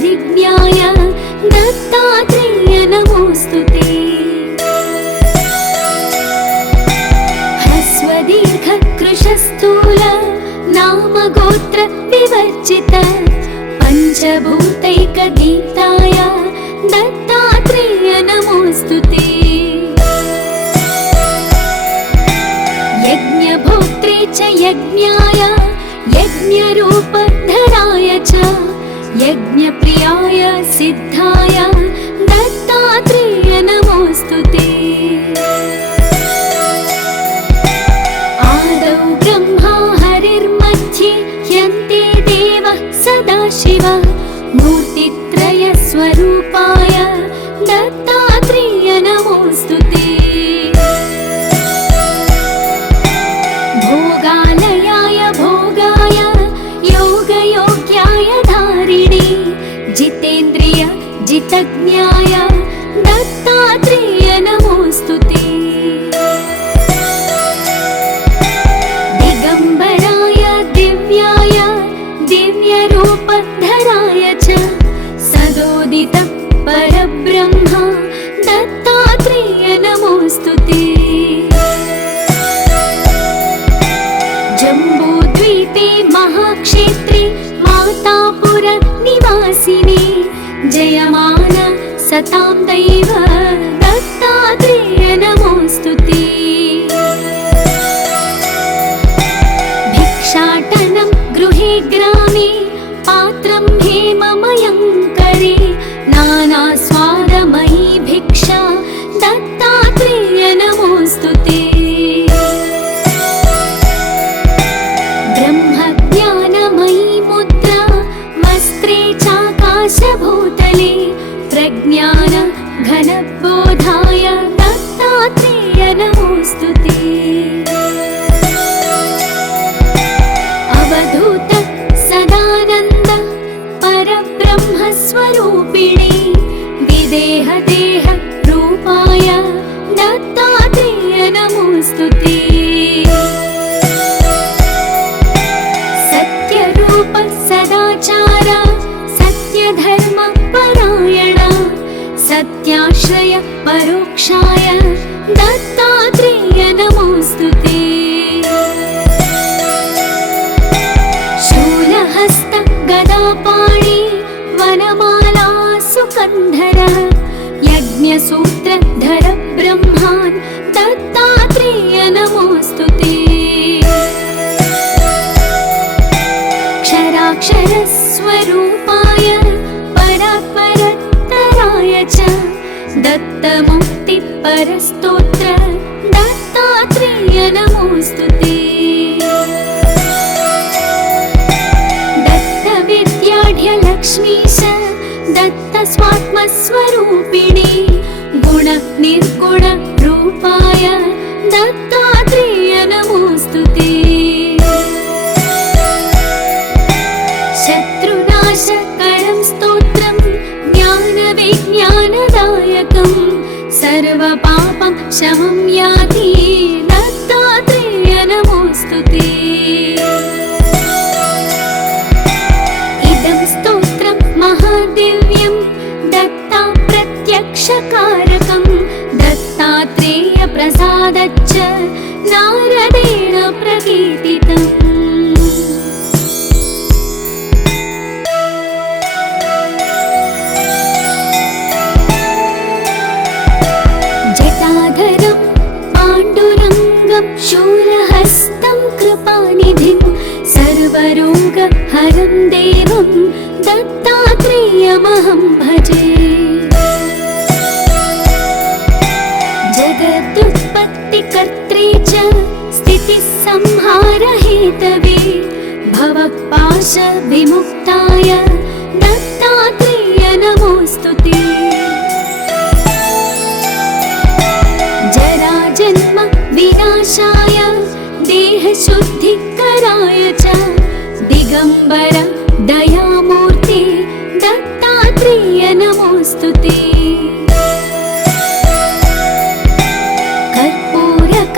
परिज्ञाय दत्तात्रेय नमोऽस्तुते। ह्रस्वदीर्घ कृशस्थूल नाम गोत्र विवर्जित पंचभूतैकदीप्ताय दत्तात्रेय नमोऽस्तुते। यज्ञभोक्त्रे च यज्ञाय यज्ञरूपधराय च यज्ञप्रियाय सिद्धाय दत्तात्रेय नमोऽस्तुते। आदौ ब्रह्मा हरिर्मध्ये ह्यन्ते देवः सदाशिवः मूर्तित्रयस्वरूपाय दत्तात्रेय नमोऽस्तुते। भोगालयाय भोगाय योगयोग्याय धारिणे जितेन्द्रिय जितज्ञाय दत्तात्रेय नमोऽस्तुते। दिगम्बराय दिव्याय दिव्यरूपधराय च सदोदित परब्रह्म दत्तात्रेय नमोऽस्तुते। जम्बूद्वीपे महाक्षेत्रे मातापुर निवासिने जयमान सतां दैव दत्तात्रेय नमोऽस्तुते। भिक्षाटनं गृहे ग्रामे पात्रं हेममयं करे नानास्वादमयी भिक्षा दत्तात्रेय नमोऽस्तुते। ब्रह्मज्ञानमयी मुद्रा वस्त्रे चाकाशभूतले प्रज्ञान घनबोधाय दत्तात्रेय नमोऽस्तुते। अवधूत सदानन्द परब्रह्मस्वरूपिणे विदेहदेह रूपाय दत्तात्रेय नमोऽस्तुते। सत्यरूप सदाचार सत्यधर्म परायण सत्याश्रय परोक्षाय दत्तात्रेय नमोऽस्तुते। शूलहस्त गदापाणि वनमाला सुकन्धर यज्ञसूत्रधर ब्रह्मान् दत्तात्रेय नमोऽस्तुते। क्षराक्षरस्वरूपाय परात्परतराय च दत्तमुक्तिपरस्तोत्र दत्तात्रेय नमोऽस्तुते। दत्तविद्याढ्यलक्ष्मीश दत्तस्वात्मस्वरूपिणे गुणनिर्गुण रूपाय दत्तात्रेय नमोऽस्तुते। शत्रुनाशकरं स्तोत्रं ज्ञानविज्ञानदायकं सर्वपापं शमं याति दत्तात्रेय नमोऽस्तुते। इदं स्तोत्रं महादिव्यं दत्ता प्रत्यक्षकारकं दत्तात्रेय प्रसादच्च नारदेण प्रकीर्तितम्। जटाधरं पाण्डुरङ्गं शूलहस्तं कृपानिधिं सर्वरोगहरं देवं दत्तात्रेयमहं भजे। जगदुत्पत्तिकर्त्रे च स्थितिसंहारहेतवे भवपाशविमुक्ताय दत्तात्रेय नमोऽस्तुते। जराजन्म विनाशाय देहशुद्धिकराय च दिगम्बर दयामूर्ते दत्तात्रेय नमोऽस्तुते।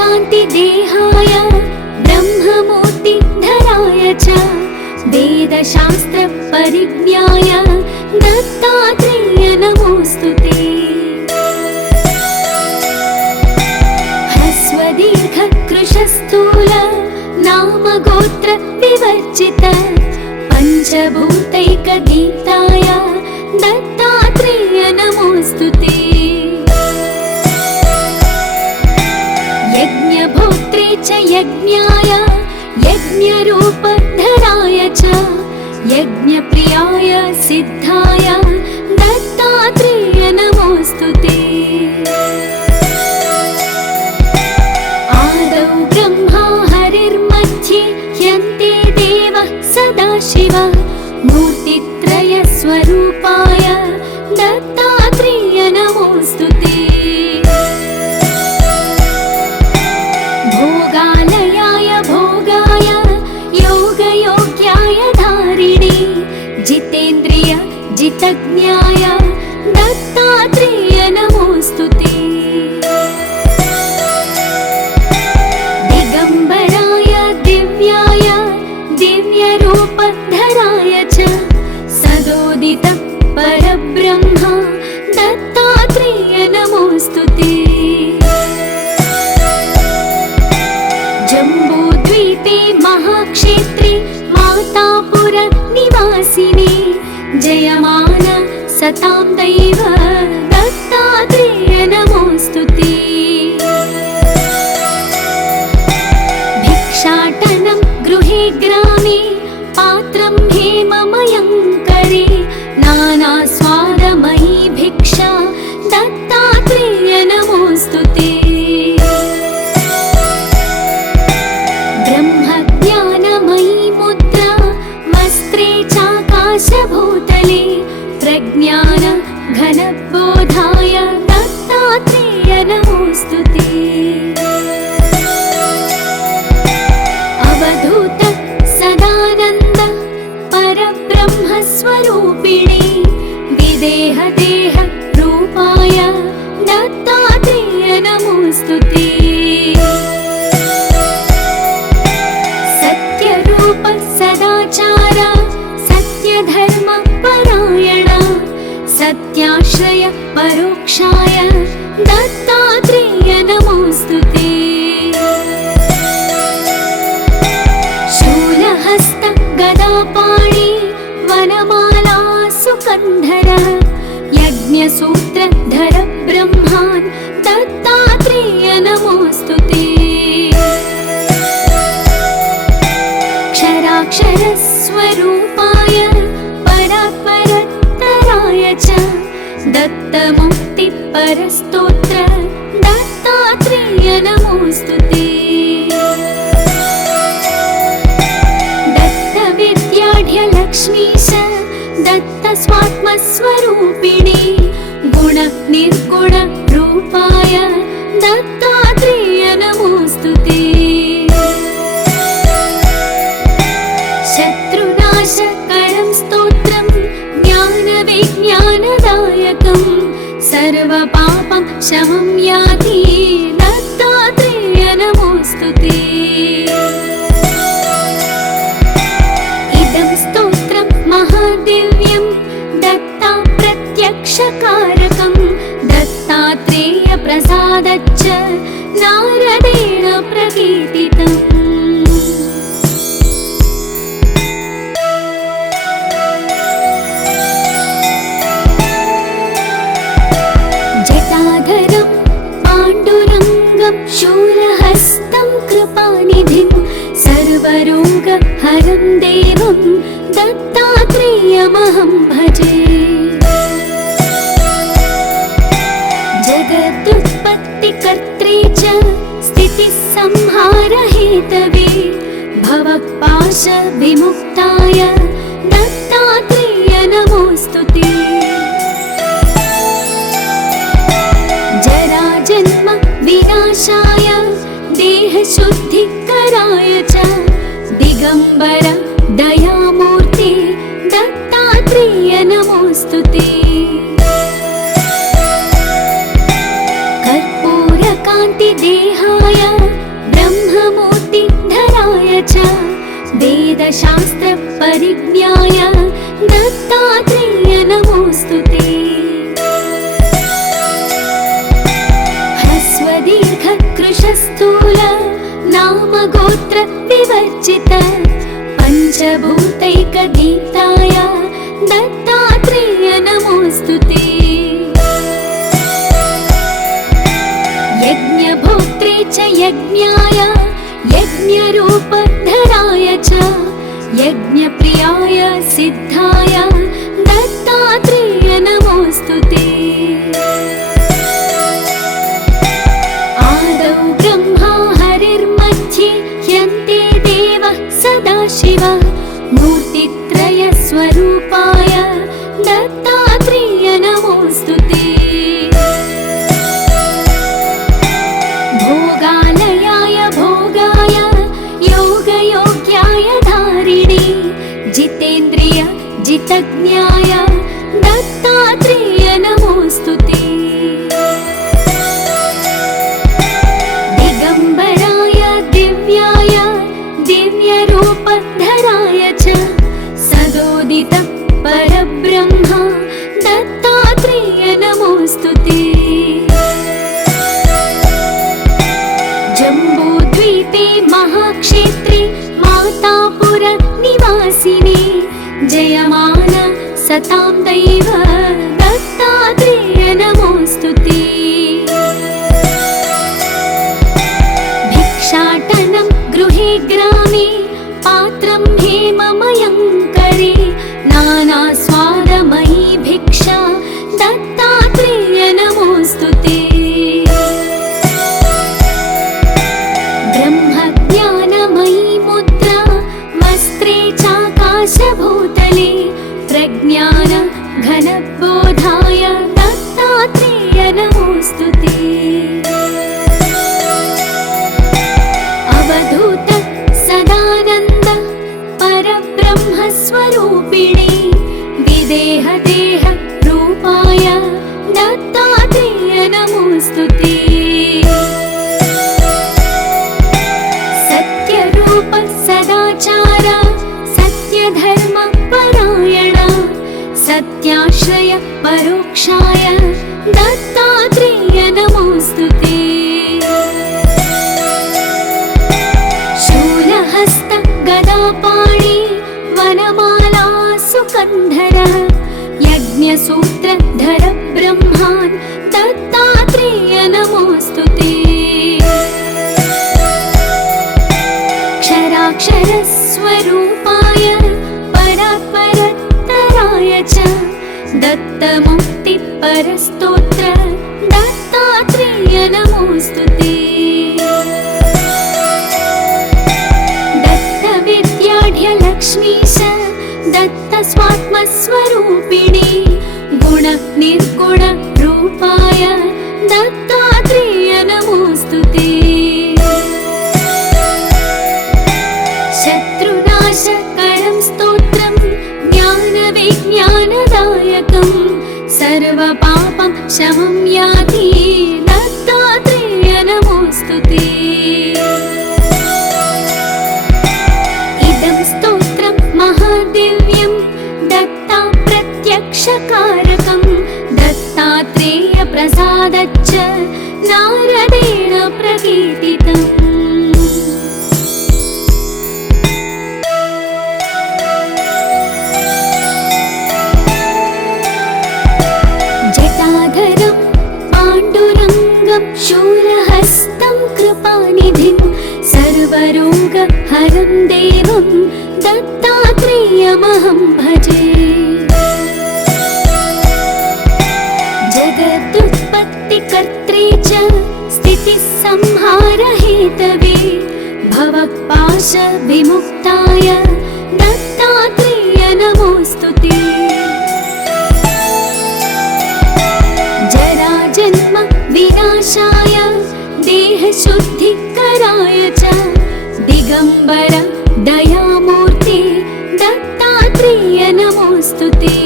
कर्पूरकान्तिदेहाय ब्रह्ममूर्तिधराय च वेदशास्त्रपरिज्ञाय दिव्यरूपधराय च यज्ञप्रियाय सिद्धाय दत्तात्रेय नमोऽस्तु ते। आदौ ब्रह्मा हरिर्मध्ये यन्ते देवः सदाशिवः मूर्तित्रयस्वरूपाय दत्तात्रेय नमोऽस्तु ते। भोगालयाय भोगाय योगयोग्याय धारिणे जितेन्द्रिय जितज्ञाय दत्तात्रेय नमोऽस्तु ते। दिगम्बराय दिव्याय दिव्यरूपधराय च सदोदित परब्रह्म दत्तात्रेय नमोऽस्तु ते। जम्बूद्वीपे महाक्षेत्रे मातापुर निवासिने जयमान सतां दैव दत्तात्रेय नमोऽस्तु ते। भिक्षाटनं गृहे ग्रामे पात्रं हेममयं करे नानास्वादमयी भिक्षा दत्तात्रेय नमोऽस्तु ते। ब्रह्मज्ञानमयी मुद्रा वस्त्रे चाकाशभूतले प्रज्ञान घनबोधाय दत्तात्रेय नमोऽस्तु ते। अवधूत सदानन्द परब्रह्मस्वरूपिणे विदेहदेह रूपाय दत्तात्रेय नमोऽस्तु ते। सत्यरूप सदाचार सत्यधर्म परायण सत्याश्रय परोक्षाय दत्तात्रेय नमोऽस्तु ते। शूलहस्त गदापाणि वनमाला सुकन्धर यज्ञसूत्रधर ब्रह्मान् दत्तात्रेय नमोऽस्तु ते। क्षराक्षरस्वरूपाय परात्परतराय च दत्तमुक्तिपरस्तोत्र दत्तात्रेय नमोऽस्तु ते। दत्तविद्याढ्यलक्ष्मीश दत्तस्वात्मस्वरूपिणे गुण निर्गुण रूपाय दत्तात्रेय नमोऽस्तु ते। शत्रुनाशकरं स्तोत्रं ज्ञानविज्ञानदायकं सर्वपापं शमं याति दत्तात्रेय नमोऽस्तु ते। इदं स्तोत्रं महादिव्यं दत्ता प्रत्यक्षकारकं दत्तात्रेय प्रसादच्च नारदेण प्रकीर्तितम्। जटाधरं पाण्डुरङ्गं शूलहस्तं कृपानिधिं सर्वरोगहरं देवं दत्तात्रेयमहं भजे। जगदुत्पत्तिकर्त्रे च स्थितिसंहारहेतवे भवपाशविमुक्ताय दत्तात्रेय नमोऽस्तु ते। जराजन्म विनाशाय देहशुद्धिकराय च दिगम्बर दयामूर्ते दत्तात्रेय नमोऽस्तु ते। कर्पूरकान्तिदेहाय ब्रह्ममूर्तिधराय च वेदशास्त्रपरिज्ञाय दत्तात्रेय नमोऽस्तु ते। ह्रस्वदीर्घकृशस्थूल नामगोत्र विवर्जित पञ्चभूतैकदीप्ताय दत्तात्रेय नमोऽस्तु ते। यज्ञभोक्त्रे च यज्ञाय यज्ञरूपधराय च नमोऽस्तु ते। भोगालयाय भोगाय योगयोग्याय धारिणे जितेन्द्रिय जितज्ञाय दत्तात्रेय नमोऽस्तु ते। दिगम्बराय दिव्याय दिव्यरूपधराय च सदोदित परब्रह्म दत्तात्रेय नमोऽस्तु ते। जम्बूद्वीपे महाक्षेत्रे मातापुर निवासिने जयमान सतां दैव दत्तात्रेय नमोऽस्तु ते। भिक्षाटनं गृहे ग्रामे पात्रं हेममयं करे नानास्वादमयी भिक्षा दत्तात्रेय नमोऽस्तु ते। ब्रह्मज्ञानमयी मुद्रा वस्त्रे चाकाशभूतले प्रज्ञान घनबोधाय दत्तात्रेय नमोऽस्तु ते। अवधूत सदानन्द परब्रह्मस्वरूपिणे विदेहदेह रूपाय दत्तात्रेय नमोऽस्तु ते। सत्यरूप सदाचार सत्यधर्म परायण सत्याश्रय परोक्षाय दत्तात्रेय नमोऽस्तु ते। शूलहस्त गदापाणि वनमाला सुकन्धर यज्ञसूत्रधर ब्रह्मान् दत्तात्रेय नमोऽस्तु ते। क्षराक्षरस्वरूपाय परात्परतराय च दत्तमुक्तिपरस्तोत्र दत्तात्रेय नमोऽस्तु ते। दत्तविद्याढ्यलक्ष्मीश दत्तस्वात्मस्वरूपिणे गुणनिर्गुण रूपाय दत्तात्रेय नमोऽस्तु ते। शत्रुनाशकरं स्तोत्रं ज्ञानविज्ञानदायकं सर्वपापं शमं याति दत्तात्रेय नमोऽस्तु ते। इदं स्तोत्रं महादिव्यं दत्ता प्रत्यक्षकारकं दत्तात्रेय प्रसादच्च नारदेण प्रकीर्तितम्। जटाधरं पाण्डुरङ्गं शूलहस्तं कृपानिधिं सर्वरोगहरं देवं दत्तात्रेयमहं भजे। जगदुत्पत्तिकर्त्रे च स्थितिसंहारहेतवे भवपाशविमुक्ताय दत्तात्रेय नमोऽस्तु ते। जराजन्म विनाशाय देहशुद्धिकराय च दिगम्बर दयामूर्ते दत्तात्रेय नमोऽस्तु ते।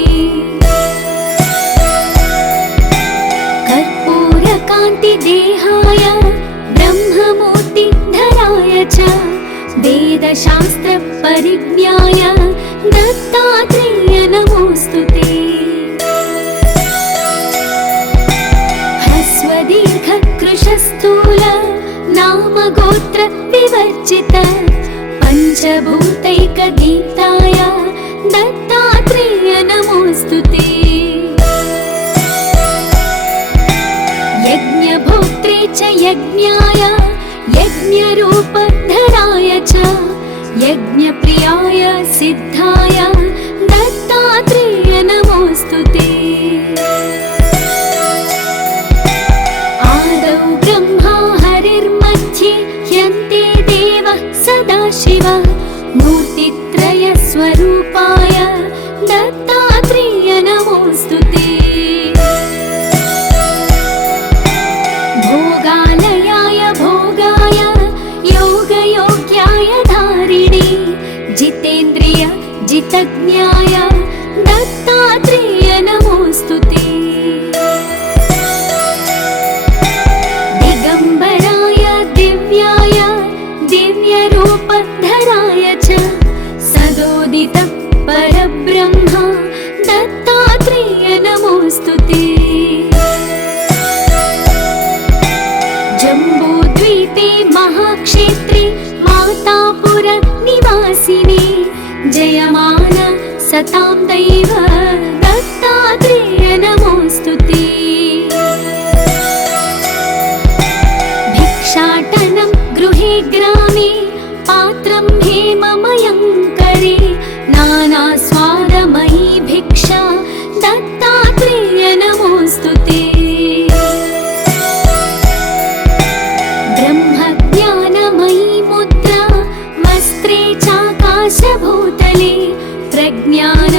कर्पूरकान्तिदेहाय ब्रह्ममूर्तिधराय च वेदशास्त्रपरिज्ञाय दत्तात्रेय नमोऽस्तु ते। ह्रस्वदीर्घकृशस्थूल नामगोत्र विवर्जित पञ्चभूतैकदीप्ताय दत्तात्रेय नमोऽस्तु ते। यज्ञभोक्त्रे च यज्ञाय यज्ञरूपधराय च यज्ञप्रियाय सिद्धाय दत्तात्रेय नमोऽस्तु ते। आदौ ब्रह्मा हरिर्मध्ये ह्यन्ते देवः सदाशिव मूर्तित्रयस्वरूपाय सतां दैव दत्तात्रेय नमोऽस्तु ते। भिक्षाटनं गृहे ग्रामे पात्रं हेममयं करे नानास्वादमयी भिक्षा दत्तात्रेय नमोऽस्तु ते। ब्रह्मज्ञानमयी मुद्रा वस्त्रे चाकाशभूतले प्रज्ञान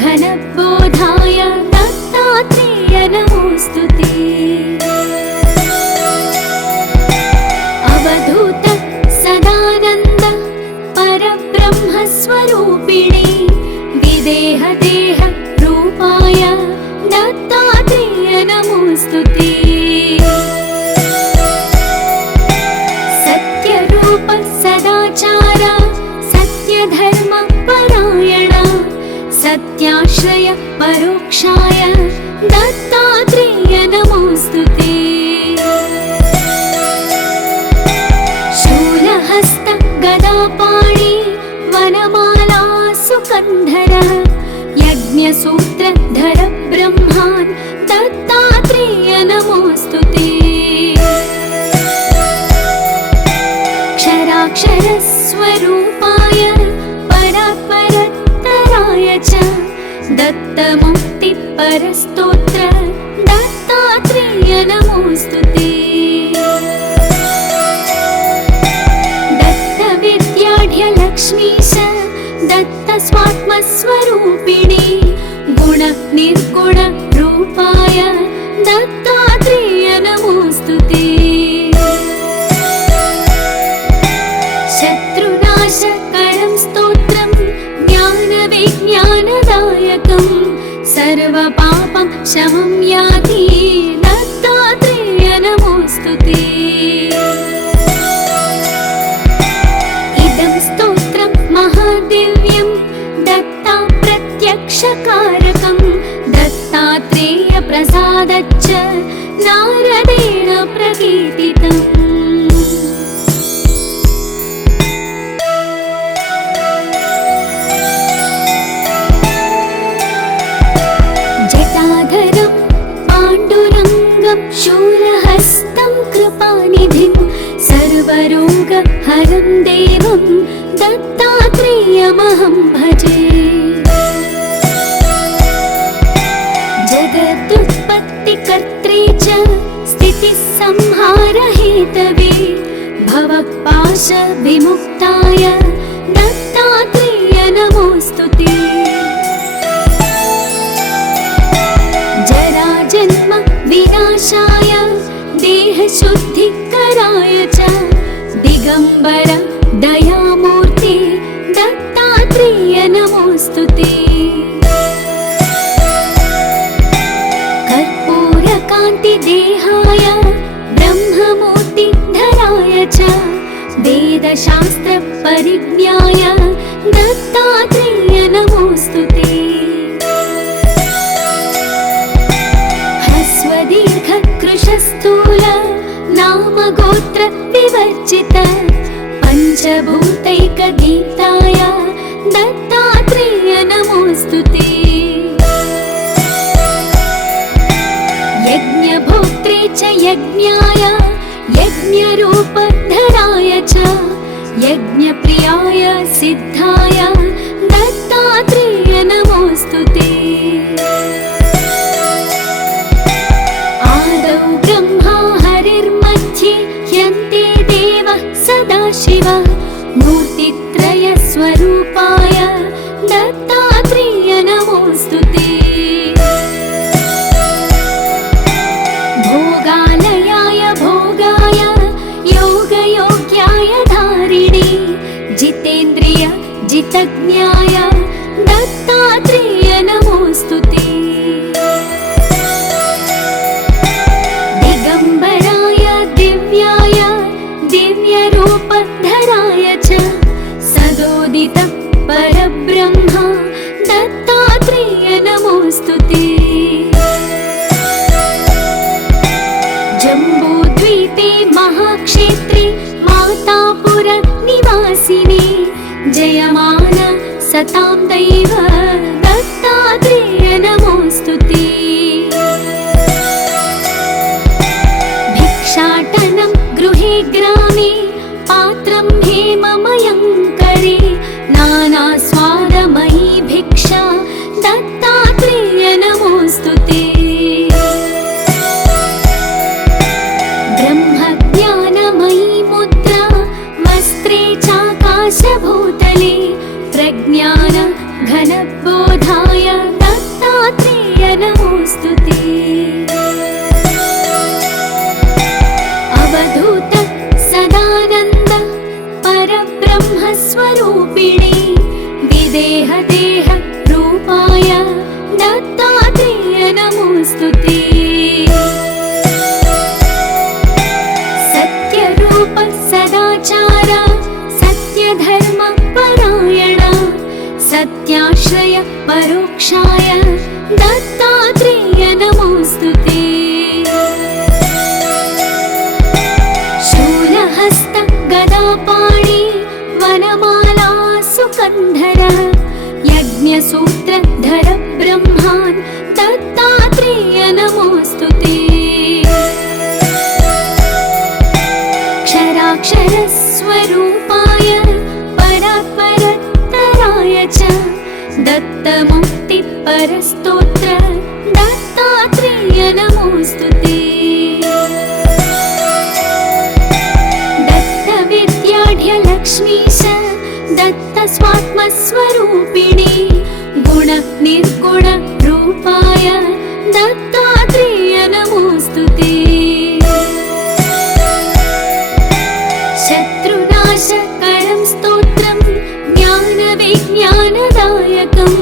घनबोधाय दत्तात्रेय नमोऽस्तु ते। अवधूत सदानन्द परब्रह्मस्वरूपिणे विदेहदेह रूपाय दत्तात्रेय नमोऽस्तु ते। सत्यरूप सदाचार सत्यधर्म परायण सत्याश्रय परोक्षाय दत्तात्रेय नमोऽस्तु ते। शूलहस्त गदापाणि वनमाला सुकन्धर यज्ञसूत्रधर ब्रह्मान् दत्तात्रेय नमोऽस्तु ते। क्षराक्षरस्वरूपाय परात्परतराय च दत्तमुक्तिपरस्तोत्र दत्तात्रेय नमोऽस्तु ते। दत्तविद्याढ्यलक्ष्मीश दत्तस्वात्मस्वरूपिणे गुणनिर्गुण रूपाय दत्तात्रेय नमोऽस्तु ते। शत्रुनाशकरं स्तोत्रं ज्ञानविज्ञानदायकं सर्वपापं शमं याति दत्तात्रेय नमोऽस्तु ते। इदं स्तोत्रं महादिव्यं दत्ता प्रत्यक्षकारकं दत्तात्रेय प्रसादच्च नारदेण प्रकीर्तितम्। जटाधरं पाण्डुरङ्गं शूलहस्तं कृपानिधिं सर्वरोगहरं देवं दत्तात्रेयमहं भजे। जगदुत्पत्तिकर्त्रे च स्थितिसंहारहेतवे भवपाशविमुक्ताय दत्तात्रेय नमोऽस्तु ते। जराजन्म विनाशाय देहशुद्धिकराय च दिगम्बर दयामूर्ते दत्तात्रेय नमोऽस्तु ते। कर्पूरकान्तिदेहाय ब्रह्ममूर्तिधराय च वेदशास्त्रपरिज्ञाय दत्तात्रेय नमोऽस्तु ते। ह्रस्वदीर्घकृशस्थूल नामगोत्र विवर्जित पञ्चभूतैकगीताय दत्तात्रेय नमोऽस्तु ते। यज्ञभोक्त्रे च यज्ञाय यज्ञरूपधराय च यज्ञप्रियाय सिद्धाय दत्तात्रेय नमोऽस्तु ते। आदौ ब्रह्मा हरिर्मध्ये ह्यन्ते देवः सदाशिव मूर्तित्रयस्वरूपाय दत्तात्रेय नमोऽस्तु ते। भोगालयाय भोगाय योगयोग्याय धारिणे जितेन्द्रिय जितज्ञाय दत्तात्रेय नमोऽस्तु ते। दिगम्बराय दिव्याय दिव्यरूपधराय च सदोदित परब्रह्म दत्तात्रेय नमोऽस्तु ते। जम्बूद्वीपे महाक्षेत्रे मातापुर निवासिने जयमान सतां दैव नमोऽस्तु ते। सत्यरूप सदाचार सत्यधर्म परायण सत्याश्रय परोक्षाय दत्तात्रेय नमोऽस्तु ते। शूलहस्त गदापाणि वनमाला सुकन्धर यज्ञसूत्रधर ब्रह्मान् दत्तात्रेय नमोऽस्तु ते। क्षराक्षरस्वरूपाय परात्परतराय च दत्तमुक्तिपरस्तोत्र दत्तात्रेय नमोऽस्तु ते। दत्तविद्याढ्यलक्ष्मीश दत्तस्वात्मस्वरूपिणी गुणनिर्गुण रूपाय दत्तात्रेय नमोऽस्तु ते। शत्रुनाशकरं स्तोत्रं ज्ञानविज्ञानदायकं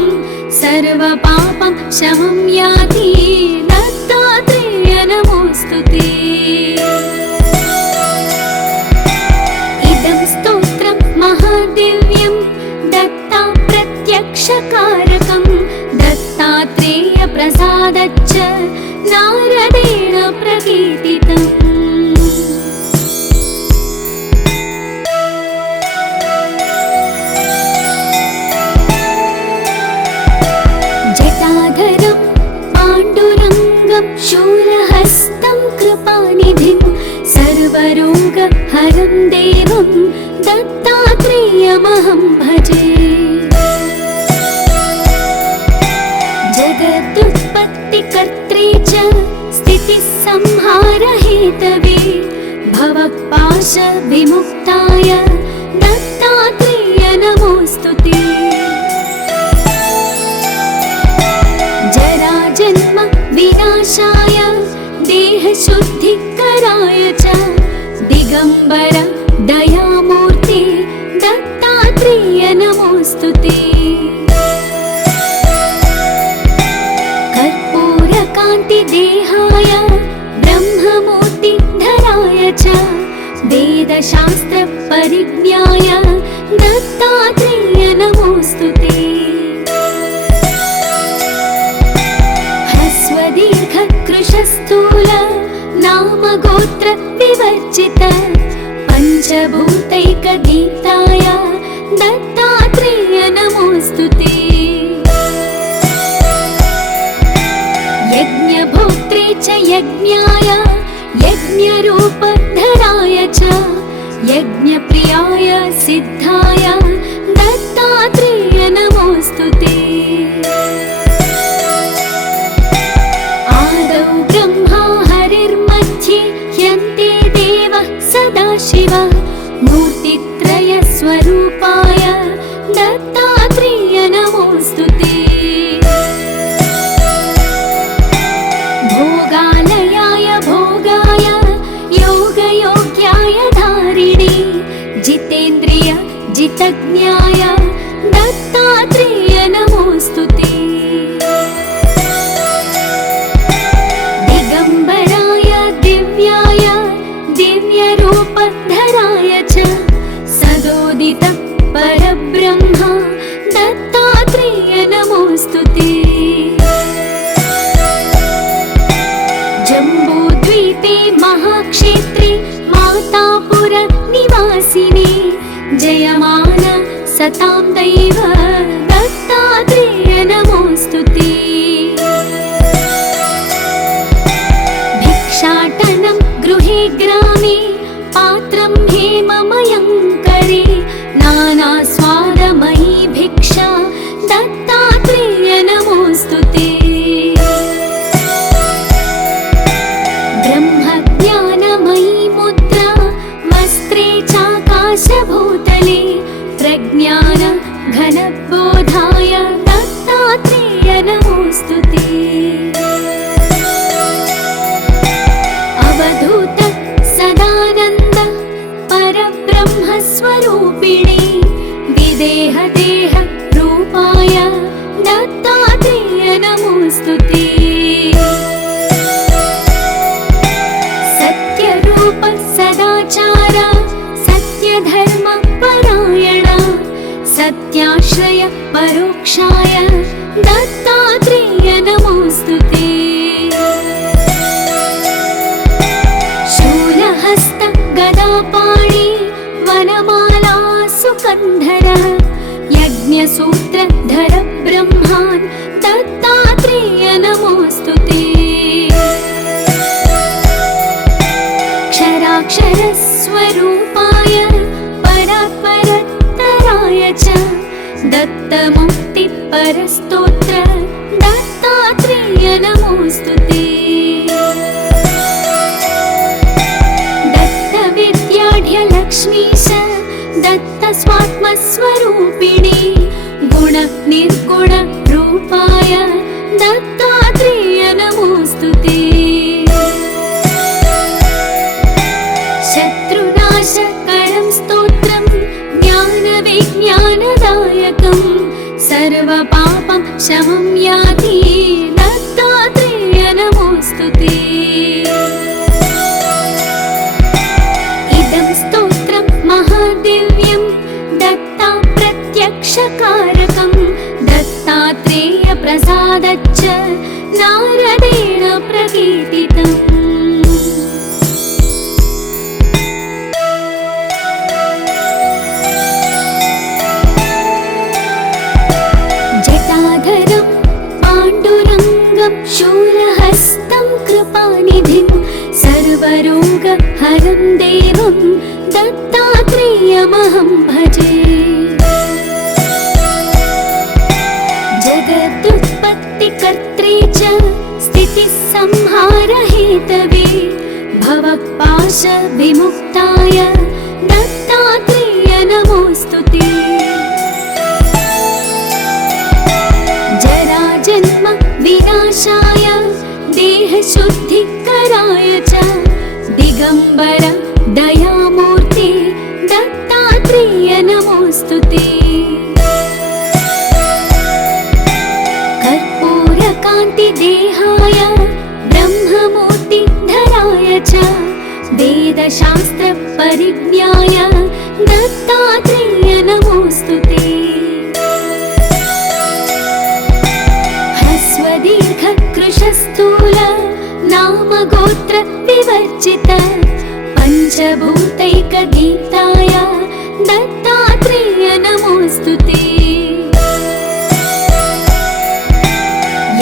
सर्वपापं शमं याति दत्तात्रेय नमोऽस्तु ते। इदं स्तोत्रं महादिव्यं दत्ता प्रत्यक्षकारकं दत्तात्रेय प्रसादच्च नारदेण प्रकीर्तितम्। जटाधरं पाण्डुरङ्गं शूलहस्तं कृपानिधिं सर्वरोगहरं देवं दत्तात्रेयमहं भजे। जगदुत्पत्तिकर्त्रे च स्थितिसंहारहेतवे भवपाशविमुक्ताय दत्तात्रेय नमोऽस्तु ते। जराजन्म विनाशाय देहशुद्धिकराय च दिगम्बर दयामूर्ते दत्तात्रेय नमोऽस्तु ते। कर्पूरकान्तिदेहाय ब्रह्ममूर्तिधराय च वेदशास्त्रपरिज्ञाय दत्तात्रेय नमोऽस्तु ते। ह्रस्वदीर्घकृशस्थूल नामगोत्र विवर्जित पञ्चभूतैकदीप्ताय दत्तात्रेय नमोऽस्तु ते। यज्ञभोक्त्रे च यज्ञाय यज्ञरूपधराय च यज्ञप्रियाय सिद्धाय दत्तात्रेय नमोऽस्तु ते। आदौ ब्रह्मा हरिर्मध्ये ह्यन्ते देवः सदाशिव मूर्तित्रयस्वरूपाय दत्तात्रेय नमोऽस्तु ते। भोगालयाय भोगाय योगयोग्याय धारिणे जितेन्द्रिय जितज्ञाय दत्तात्रेय नमोऽस्तु ते। दिगम्बराय दिव्याय दिव्यरूपधराय च सदोदित परब्रह्म दत्तात्रेय नमोऽस्तु ते। जम्बूद्वीपे महाक्षेत्रे मातापुर निवासिने जयमान सतां दैव दत्तात्रेय नमोऽस्तु ते। भिक्षाटनं गृहे ग्रामे पात्रं हेममयं करे नानास्वादमयी भिक्षा दत्तात्रेय नमोऽस्तु ते। ब्रह्मज्ञानमयी मुद्रा वस्त्रे चाकाशभूतले प्रज्ञान घन नारायण सत्याश्रय परोक्षाय दत्तात्रेय नमोस्तुते शूलहस्त गदापाणि वनमाला सुकन्धर यज्ञसूत्रधर ब्रह्मान् दत्तात्रेय नमोस्तुते क्षराक्षरस्वरूपाय परात्परत्तराय च दत्तमुक्तिपरस्तोत्र दत्तात्रेय नमोस्तुते दत्तविद्याढ्यलक्ष्मीश दत्तस्वात्मस्वरूपिणी गुणनिर्गुण रूपाय दत्तात्रेय नमोस्तुते शत्रुनाशकरं स्तोत्रं ज्ञानविज्ञानदायकं सर्वपापं शमं याति दत्तात्रेय नमोस्तुते इदं स्तोत्रं महादिव्यं दत्ता प्रत्यक्षकारकं दत्तात्रेय प्रसादच्च नारदेण प्रकीर्तितम् जटाधरं पाण्डुरङ्गं शूलहस्तं कृपानिधिं सर्वरोगहरं देवं दत्तात्रेयमहं भजे जगदुत्पत्तिकर्त्रे च स्थितिसंहारहेतवे भवपाशविमुक्ताय दत्तात्रेय नमोस्तुते जराजन्म विनाशाय देहशुद्धिकराय च दिगम्बर दयामूर्ते दत्तात्रेय नमोस्तुते कर्पूरकान्तिदेहाय ब्रह्ममूर्तिधराय च वेदशास्त्रपरिज्ञाय दत्तात्रेय नमोस्तुते दीर्घकृशस्थूल नामगोत्र विवर्जित पञ्चभूतैकगीताय दत्तात्रेय नमोस्तुते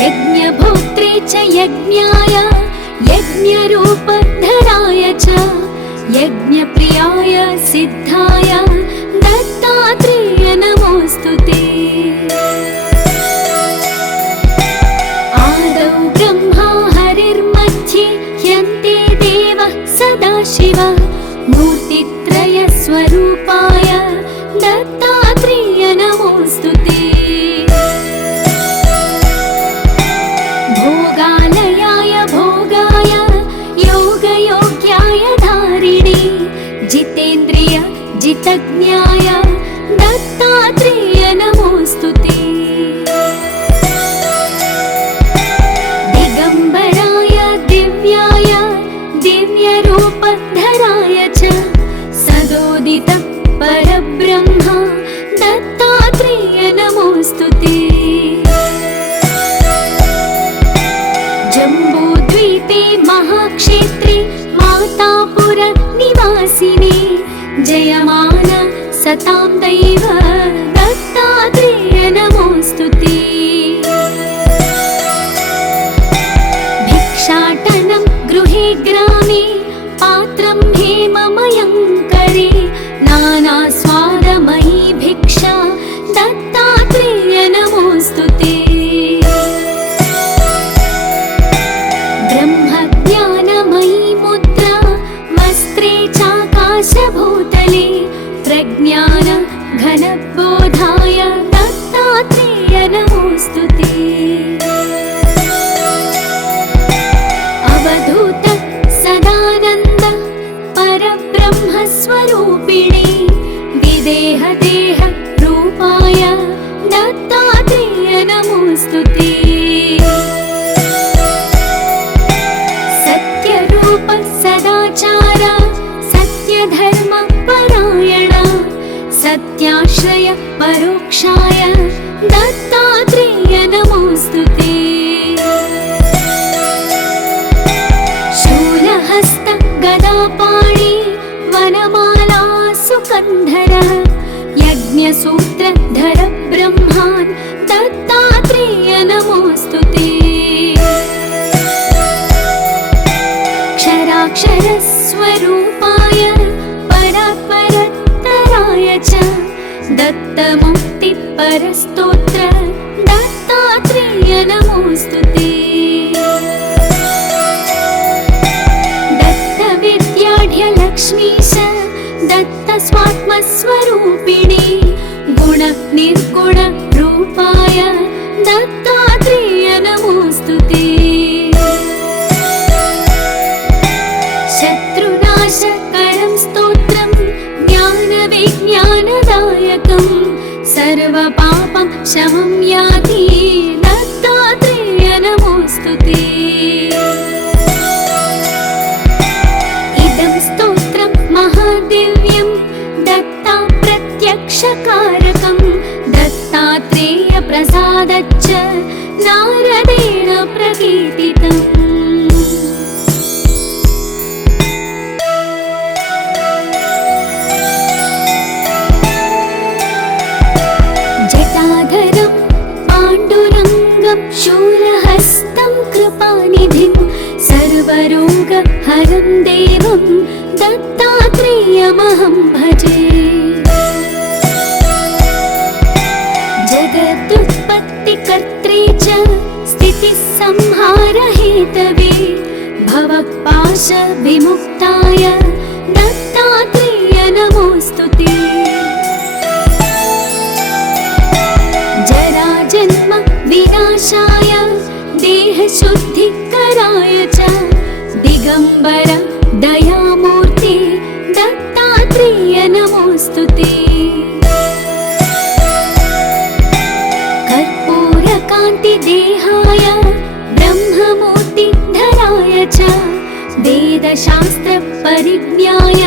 यज्ञभोक्त्रे च यज्ञाय यज्ञरूपधराय च यज्ञप्रियाय सिद्धाय दत्तात्रेय नमोस्तुते ब्रह्मा हरिर्मध्ये ह्यन्ते देवः सदाशिव मूर्तित्रयस्वरूपाय दत्तात्रेय नमोस्तुते भोगालयाय भोगाय योगयोग्याय धारिणे जितेन्द्रिय जितज्ञाय दत्तात्रेय नमोस्तुते दिव्यरूपधराय च सदोदित परब्रह्म दत्तात्रेय नमोस्तुते जम्बूद्वीपे महाक्षेत्रे मातापुर निवासिने जयमान सतां दैव दत्तात्रेय नमोस्तुते भिक्षाटनं गृहे ग्रामे पात्रं हेममयं करे नानास्वादमयी भिक्षा दत्तात्रेय नमोस्तुते ब्रह्मज्ञानमयी मुद्रा वस्त्रे चाकाशभूतले प्रज्ञान घनबोधाय दत्तात्रेय नमोस्तुते अवधूत सदानन्द परब्रह्मस्वरूपिणे विदेहदेह रूपाय दत्तात्रेय नमोस्तुते सत्यरूप सदाचार सत्यधर्म परायण सत्य परोक्षाय दत्तात्रेय नमोऽस्तुते। शूलहस्त गदापाणि वनमाला सुकन्धर यज्ञसूत्रधर ब्रह्मान् दत्तात्रेय नमोऽस्तुते। क्षराक्षरस्वरूपाय परात्परत्तराय च दत्तमुक्तिपरस्तोत्र दत्तात्रेय नमोऽस्तुते। दत्तविद्याढ्यलक्ष्मीश दत्तस्वात्मस्वरूपिणी गुणनिर्गुणरूपाय दत्तात्रेय नमोऽस्तुते। शत्रुनाशकरं स्तोत्रं ज्ञानविज्ञानदायकं सर्वपापं शमं याति दत्तात्रेय नमोऽस्तुते। इदं स्तोत्रं महादिव्यं दत्ता प्रत्यक्षकारकं दत्तात्रेय प्रसादच्च नारदेण प्रकीर्तितम्। जटाधरं पाण्डुरङ्गं शूलहस्तं कृपानिधिं सर्वरोगहरं देवं दत्तात्रेयमहं भजे। जगदुत्पत्तिकर्त्रे च स्थितिसंहारहेतवे भवपाशविमुक्ताय दत्तात्रेय नमोऽस्तुते। जराजन्म विनाशाय देहशुद्धिकराय च दिगम्बर दयामूर्ते दत्तात्रेय नमोऽस्तुते। कर्पूरकान्तिदेहाय ब्रह्ममूर्तिधराय च वेदशास्त्रपरिज्ञाय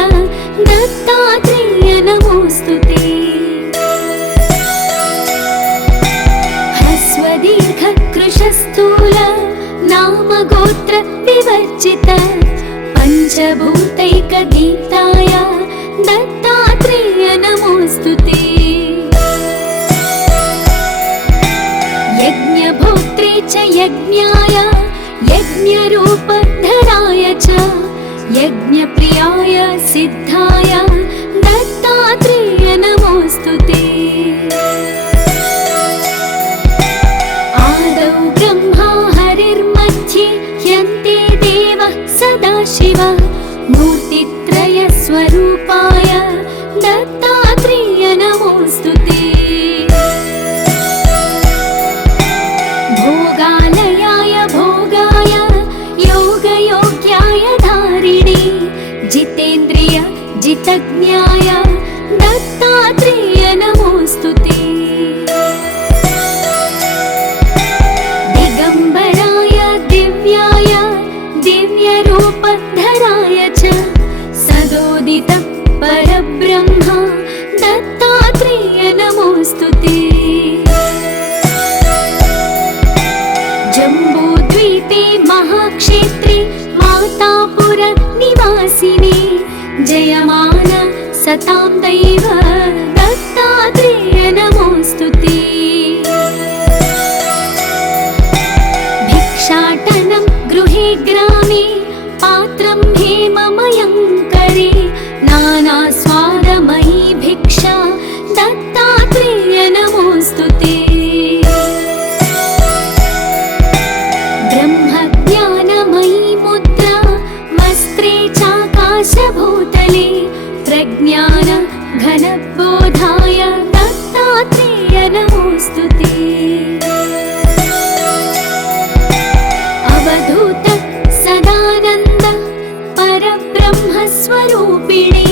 दत्तात्रेय नमोऽस्तुते। ह्रस्वदीर्घकृशस्थूल नामगोत्र विवर्जित पञ्चभूतैकदीप्ताय दत्तात्रेय नमोऽस्तुते। यज्ञभोक्त्रे च यज्ञाय यज्ञरूपधराय च यज्ञप्रियाय सिद्धाय दत्तात्रेय नमोऽस्तुते। आदौ ब्रह्मा हरिर्मध्ये ह्यन्ते देवः सदाशिवः मूर्तित्रयस्वरूपाय दत्तात्रेय नमोऽस्तुते। भोगालयाय भोगाय योगयोग्याय धारिणे जितेन्द्रिय जितज्ञाय दत्तात्रेय नमोऽस्तुते। दिगम्बराय दिव्याय दिव्यरूपधराय च सदोदित परब्रह्म दत्तात्रेय नमोऽस्तुते। जम्बूद्वीपे महाक्षेत्रे मातापुर निवासिने जयमान सतां दैव दत्तात्रेय नमोऽस्तुते। भिक्षाटनं गृहे ग्रामे पात्रं हेममयं करे नानास्वादमयी भिक्षा दत्तात्रेय नमोऽस्तुते। ब्रह्मज्ञानमयी मुद्रा वस्त्रे चाकाशभूतले प्रज्ञान घनबोधाय दत्तात्रेय नमोऽस्तुते। अवधूत सदानन्द परब्रह्मस्वरूपिणे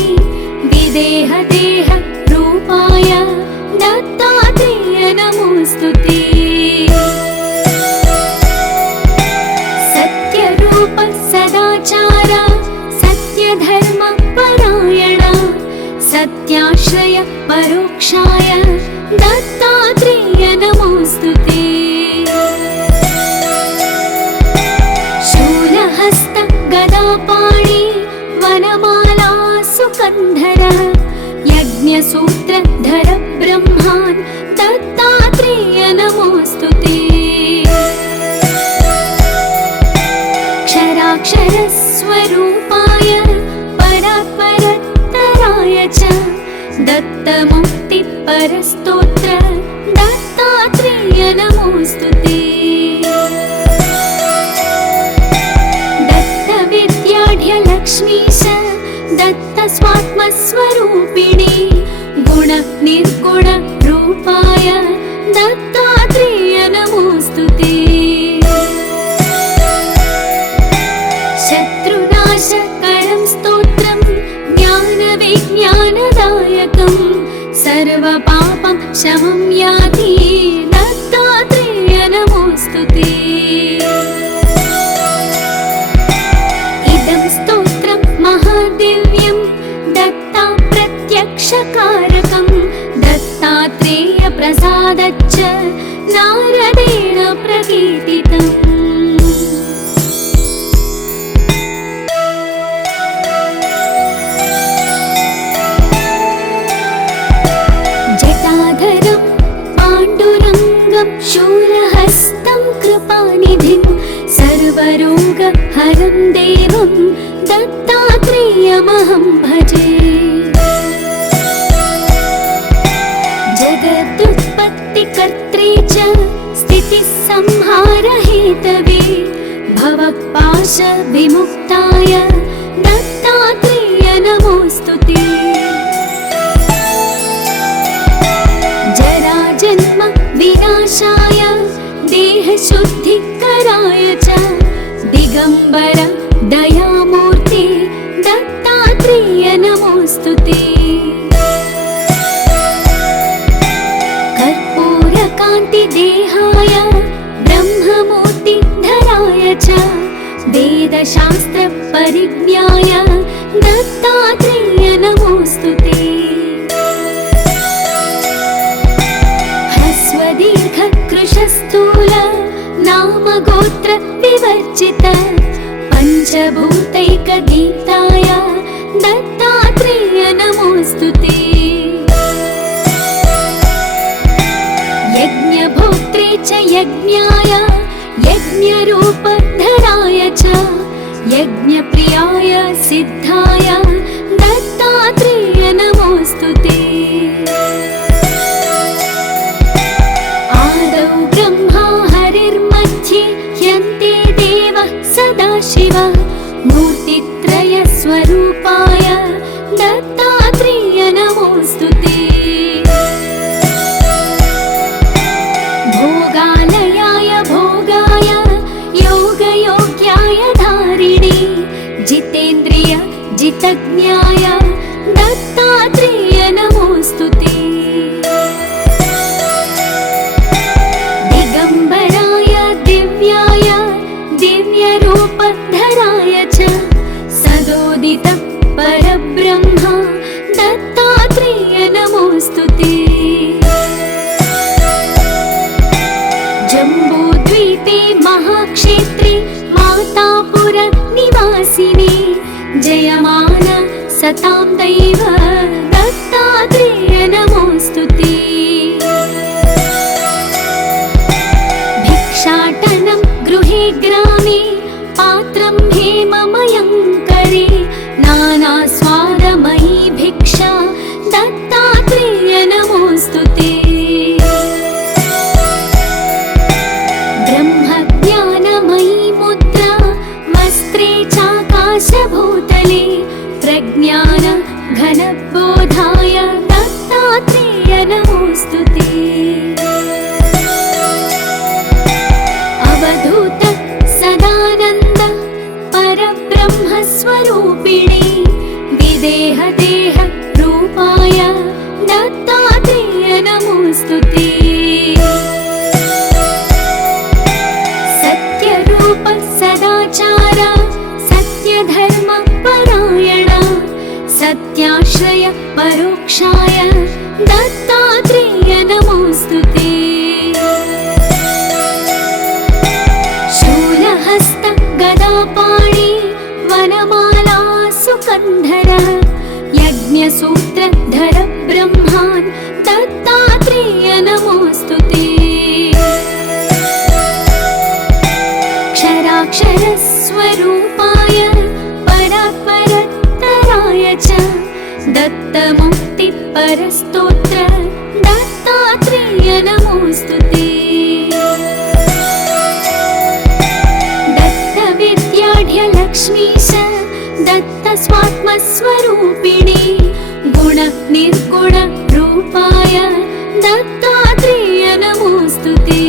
विदेहदेह रूपाय दत्तात्रेय नमोऽस्तुते। सत्यरूप सदाचार सत्यधर्म परायण सत्याश्रय परोक्षाय दत्तात्रेय सुकन्धरः यज्ञसूत्रधर ब्रह्मान् दत्तात्रेय नमोऽस्तु ते। क्षराक्षरस्वरूपाय परात्परत्तराय च दत्तमुक्तिपरस्तोत्र दत्तात्रेय नमोऽस्तु ते। दत्तविद्याढ्यलक्ष्मीश दत्तस्वात्मस्वरूपिणी गुणनिर्गुणरूपाय दत्तात्रेय नमोऽस्तु ते। शत्रुनाशकरं स्तोत्रं ज्ञानविज्ञानदायकं सर्वपापं शमं याति दत्तात्रेय नमोऽस्तु ते। इदं स्तोत्रं महादिव्यं दत्ता प्रत्यक्षकारकं दत्तात्रेय प्रसादच्च नारदेण प्रकीर्तितम्। जटाधरं पाण्डुरङ्गं शूलहस्तं कृपानिधिं सर्वरोगहरं देवं दत्तात्रेयमहं भजे। जगदुत्पत्तिकर्त्रे च स्थितिसंहारहेतवे भवपाशविमुक्ताय दत्तात्रेय नमोऽस्तु ते। जराजन्म विनाशाय देहशुद्धिकराय च दिगम्बर दयामूर्ते दत्तात्रेय नमोऽस्तु ते। कर्पूरकान्तिदेहाय ब्रह्ममूर्तिधराय च वेदशास्त्रपरिज्ञाय दत्तात्रेय नमोऽस्तु ते। ह्रस्वदीर्घकृशस्थूल नामगोत्र विवर्जित पञ्चभूतैकदीप्ताय दत्तात्रेय नमोऽस्तु ते। यज्ञभोक्त्रे च यज्ञाय यज्ञरूपधराय च यज्ञप्रियाय सिद्धाय दत्तात्रेय नमोऽस्तु ते। आदौ ब्रह्मा हरिर्मध्ये ह्यन्ते देवः सदाशिवः मूर्तित्रयस्वरूपाय दत्तात्रेय नमोऽस्तु ते। भोगालयाय भोगाय योगयोग्याय धारिणे जितेन्द्रिय जितज्ञाय दत्तात्रेय नमोऽस्तु ते। दिगम्बराय दिव्याय दिव्यरूपधराय च सदोदित परब्रह्म दत्तात्रेय नमोऽस्तु ते। जम्बूद्वीपे महाक्षेत्रे मातापुर निवासिने जयमान सतां दैव दत्तात्रेय नमोऽस्तु ते। भिक्षाटनं गृहे ग्रामे पात्रं हेममयं करे नानास्वादमयी भिक्षा दत्तात्रेय नमोऽस्तु ते। ब्रह्मज्ञानमयी मुद्रा वस्त्रे चाकाशभूतले प्रज्ञान घनबोधाय दत्तात्रेय नमोऽस्तु ते। अवधूत सदानन्द परब्रह्मस्वरूपिणे विदेहदेह रूपाय दत्तात्रेय नमोऽस्तु ते। सत्यरूप सदाचार सत्यधर्म परायण सत्याश्रय परोक्षाय दत्तात्रेय नमोऽस्तु ते। शूलहस्त गदापाणि वनमाला सुकन्धर यज्ञ स्वरूपाय परात्परत्तराय च दत्तमुक्तिपरस्तोत्र दत्तात्रेय नमोऽस्तु ते। दत्तविद्याढ्यलक्ष्मीश दत्तस्वात्मस्वरूपिणे गुणनिर्गुणरूपाय दत्तात्रेय नमोऽस्तु ते।